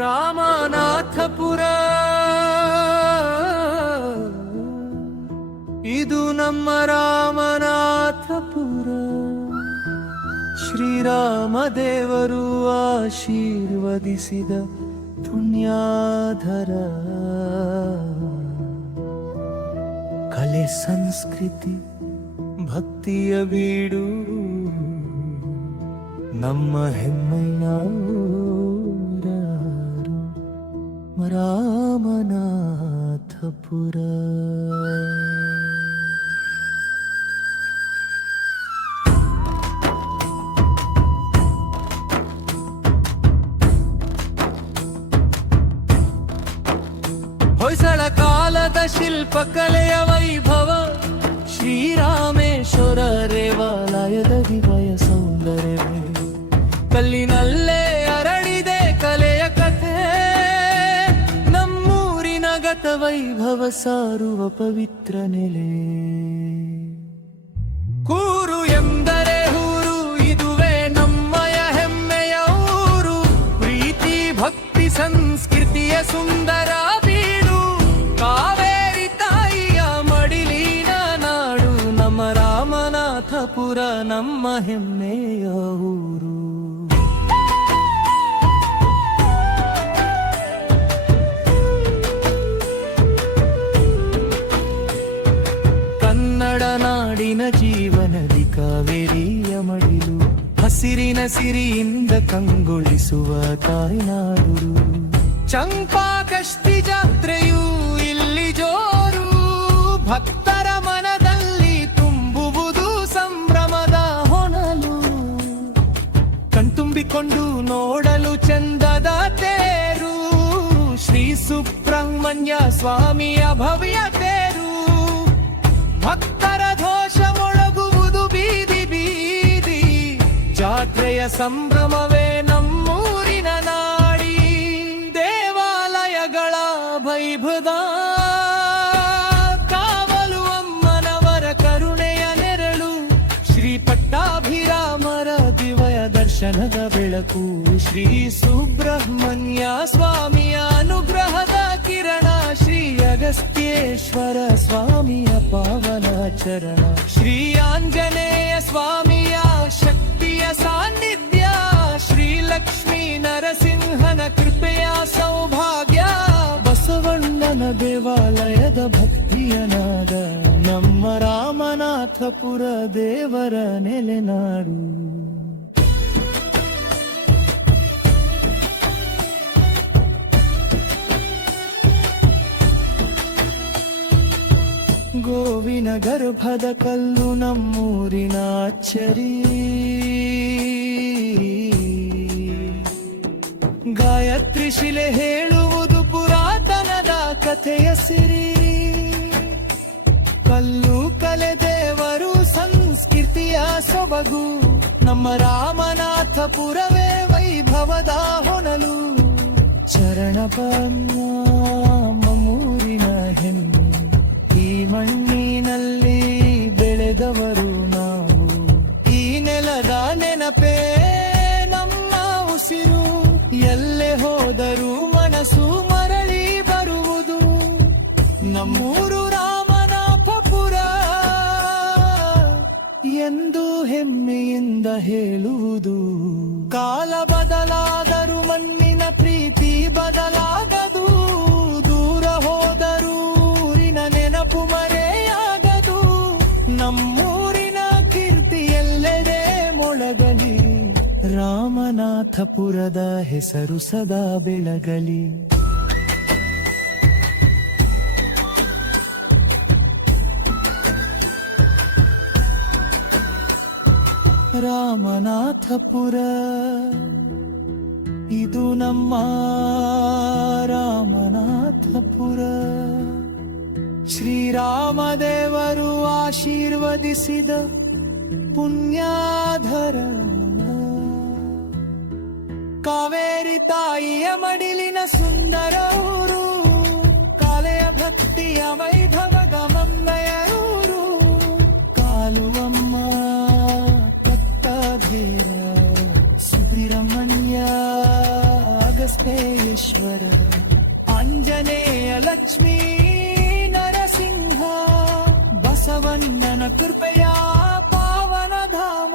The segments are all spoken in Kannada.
ರಾಮನಾಥಪುರ ಇದು ನಮ್ಮ ರಾಮನಾಥಪುರ. ಶ್ರೀರಾಮ ದೇವರು ಆಶೀರ್ವದಿಸಿದ ಪುಣ್ಯಾಧರ. ಕಲೆ ಸಂಸ್ಕೃತಿ ಭಕ್ತಿಯ ಬೀಡು ನಮ್ಮ ಹೆಮ್ಮೆಯ ರಾಮನಾಥಪುರ. ಹೊಯ್ಸಳ ಕಾಲದ ಶಿಲ್ಪಕಲೆಯ ವೈಭವ, ಶ್ರೀರಾಮೇಶ್ವರ ದೇವಾಲಯದ ದಿವ್ಯ ಸೌಂದರ್ಯವೇ, ಕಲ್ಲಿನಲ್ಲೇ ಅರಳಿದೆ ಕಲೆಯ ಕಥೆ, ನಮ್ಮೂರಿನ ಗತ ವೈಭವ ಸಾರುವ ಪವಿತ್ರ ನೆಲೆ. ಕೂರು ಎಂದರೆ ಊರು, ಇದುವೇ ನಮ್ಮಯ ಹೆಮ್ಮೆಯ ಊರು, ಪ್ರೀತಿ ಭಕ್ತಿ ಸಂಸ್ಕೃತಿಯ ಸುಂದರ ಬೀಡು, ಕಾವೇರಿ ತಾಯಿಯ ಮಡಿಲಿನ ನಾಡು, ನಮ್ಮ ರಾಮನಾಥಪುರ ನಮ್ಮ ಹೆಮ್ಮೆಯ ಊರು. ಕನ್ನಡ ನಾಡಿನ ಜೀವನದಿ ಕಾವೇರಿಯ ಮಡಿಲು, ಹಸಿರಿನ ಸಿರಿಯಿಂದ ಕಂಗೊಳಿಸುವ ತಾಯ್ನಾಡು. ಚಂಪಾಕಷ್ಟಿ ಜಾತ್ರೆಯೂ ಇಲ್ಲಿ ಜೋರು, ಭಕ್ತರ ಮನದಲ್ಲಿ ತುಂಬುವುದು ಸಂಭ್ರಮದ ಹೊನಲು. ಕಣ್ತುಂಬಿಕೊಂಡು ನೋಡಲು ಚಂದದ ತೇರು, ಶ್ರೀ ಸುಬ್ರಹ್ಮಣ್ಯ ಸ್ವಾಮಿಯ ಭವ್ಯ ತೇರು. ಭಕ್ತರ ಘೋಷ ಮೊಳಗುವುದು ಬೀದಿ ಬೀದಿ, ಜಾತ್ರೆಯ ಸಂಭ್ರಮವೇ ನಮ್ಮೂರಿನ ನಾಡಿ. ದೇವಾಲಯಗಳ ವೈಭವ ಕಾವಲು ಅಮ್ಮನವರ ಕರುಣೆಯ ನೆರಳು, ಶ್ರೀ ಪಟ್ಟಾಭಿರಾಮರ ದಿವ್ಯ ದರ್ಶನದ ಬೆಳಕು, ಶ್ರೀ ಸುಬ್ರಹ್ಮಣ್ಯ ಸ್ವಾಮಿಯ ಅನುಗ್ರಹದ ಕಿರಣ, ಶ್ರೀ ಅಗಸ್ತ್ಯೇಶ್ವರ ಸ್ವಾಮಿಯ ಪಾವನ ಚರಣ, ಶ್ರೀ ಆಂಜನೇಯ ಸ್ವಾಮಿಯ ಶಕ್ತಿಯ ಸಾನ್ನಿಧ್ಯ, ಶ್ರೀ ಲಕ್ಷ್ಮೀ ನರಸಿಂಹನ ಕೃಪೆಯ ಸೌಭಾಗ್ಯ, ಬಸವಣ್ಣನ ದೇವಾಲಯದ ಭಕ್ತಿಯ ನಾದ, ನಮ್ಮ ರಾಮನಾಥಪುರ ದೇವರ ನೆಲೆನಾಡು. ಗೋವಿನ ಗರ್ಭದ ಕಲ್ಲು ನಮ್ಮೂರಿನ ಅಚ್ಚರಿ, ಗಾಯತ್ರಿ ಶಿಲೆ ಹೇಳುವುದು ಪುರಾತನದ ಕಥೆಯ ಸಿರಿ. ಕಲ್ಲು ಕಲೆ ದೇವರು ಸಂಸ್ಕೃತಿಯ ಸೊಬಗು, ನಮ್ಮ ರಾಮನಾಥಪುರವೇ ವೈಭವದ ಹೊನಲು. ಚರಣ ನಮ್ಮೂರಿನ ಹೆಮ್ಮೆ, ಈ ಮಣ್ಣಿನಲ್ಲಿ ಬೆಳೆದವರು ನಾವು, ಈ ನೆಲದ ನೆನಪೇ ನಮ್ಮ ಉಸಿರು, ಎಲ್ಲೇ ಹೋದರೂ ಮನಸ್ಸು ಮರಳಿ ಬರುವುದು. ನಮ್ಮೂರು ರಾಮನಾಥಪುರ ಎಂದು ಹೆಮ್ಮೆಯಿಂದ ಹೇಳುವುದು. ಕಾಲ ಬದಲಾದರೂ ಮಣ್ಣಿನ ಪ್ರೀತಿ ಬದಲಾಗದು, ದೂರ ಹೋದರೂ ನೆನಪು ಮರೆಯಾಗದು. ನಮ್ಮೂರಿನ ಕೀರ್ತಿ ಎಲ್ಲೆಡೆ ಮೊಳಗಲಿ, ರಾಮನಾಥಪುರದ ಹೆಸರು ಸದಾ ಬೆಳಗಲಿ. ರಾಮನಾಥಪುರ ಇದು ನಮ್ಮ ರಾಮನಾಥಪುರ. ಶ್ರೀರಾಮದೇವರು ಆಶೀರ್ವದಿಸಿದ ಪುಣ್ಯಾಧರ, ಕಾವೇರಿ ತಾಯಿಯ ಮಡಿಲಿನ ಸುಂದರ ಊರು, ಕಾಲೆಯ ಭಕ್ತಿಯ ವೈಭವದ ಮಮ್ಮೆಯ ಊರು. ಕಾಲುವಮ್ಮ ಕತ್ತಧೀರ ಸುಬ್ರಹ್ಮಣ್ಯ ಅಗಸ್ತ್ಯೇಶ್ವರ ರಾಮನ ಕೃಪೆಯ ಪಾವನ ಧಾಮ.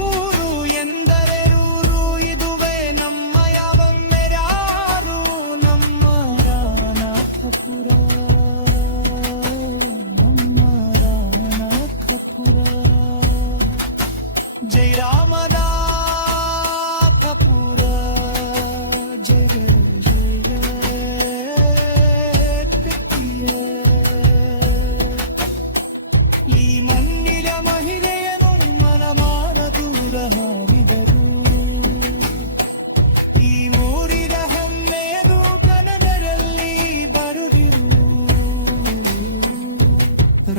ಊರು ಎಂದರೆ ರೂರು, ಇದುವೇ ನಮ್ಮಯ ಬೊಮ್ಮೆರಾರು, ನಮ್ಮ ರಾಮನಾಥಪುರ, ನಮ್ಮ ರಾಮನಾಥಪುರ. ಜೈ ರಾಮನಾಥಪುರ, ಜಯ ಜಯ ಕೃತಿಯ. ಈ ಮಣ್ಣಿನ ಮಹಿಳೆಯನು ಮನಮಾನ ದೂರ ಹಾರಿದರು, ಈ ಊರಿನ ಹೆಮ್ಮೆಯದು ಕನ್ನಡರಲ್ಲಿ ಬರುದಿರು.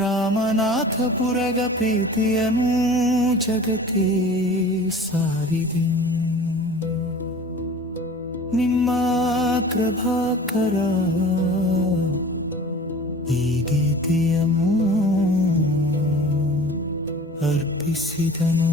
ರಾಮನಾಥಪುರದ ಪ್ರೀತಿಯನು ಜಗತ್ತೇ ಸಾರಿದೆ, ನಿಮ್ಮ ಕೃಪಾಕರ ಈ ಗೀತೆಯನ್ನು ಅರ್ಪಿಸಿದನು.